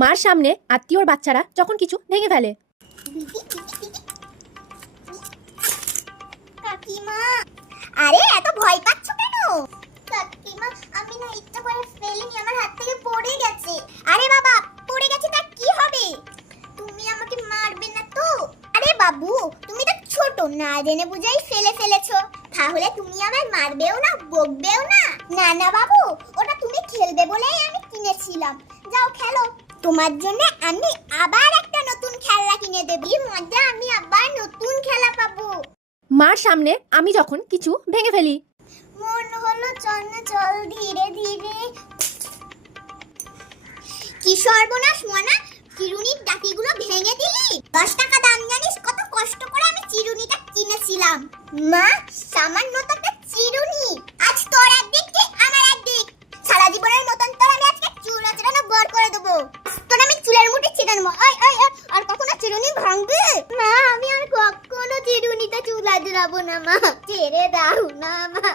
মার সামনে আত্মীয়র বাচ্চারা যখন কিছু ভেঙে ফেলে। কাকিমা, আরে এত ভয় পাচ্ছ কেন? কাকিমা, আমি না ইচ্ছা করে ফেলিনি, আমার হাত থেকে পড়ে গেছে। আরে বাবা, পড়ে গেছে তা কি হবে? তুমি আমাকে মারবে না তো? আরে বাবু, তুমি তো ছোট, না জেনে বুঝাই ফেলে ফেলেছো। তাহলে তুমি আমায় মারবেও না, বকবেও না? না না বাবু, ওটা তুমি খেলবে বলেই আমি কিনেছিলাম। যাও খেলো। তোমার জন্য আমি আবার একটা নতুন খেলনা কিনে দেব। কি মজা, আমি আবার নতুন খেলা পাবো। মার সামনে আমি যখন কিছু ভেঙে ফেলি। মন হলো চল চল ধীরে ধীরে। কি সর্বনাশ মনা, চিরুনির ডাকিগুলো ভেঙে দিলি। 10 টাকা দাম, জানিস কত কষ্ট করে আমি চিরুনিটা কিনেছিলাম। মা, সামান্য তো একটা চিরুনি, আজ তোর একদিক কি আমার একদিক। সারা জীবনের মতন তোর আমি আজকে চুল আঁচড়ানো বড় করে দেবো। তোর আমি চুলের মুঠি ছিঁড়ে নেবো। ওই ওই ওই, আর কখনো চিরুনি ভাঙবে? মা, আমি আর কখনো চিরুনিতে চুল আঁচড়াবো না মা, ছেড়ে দাও না মা।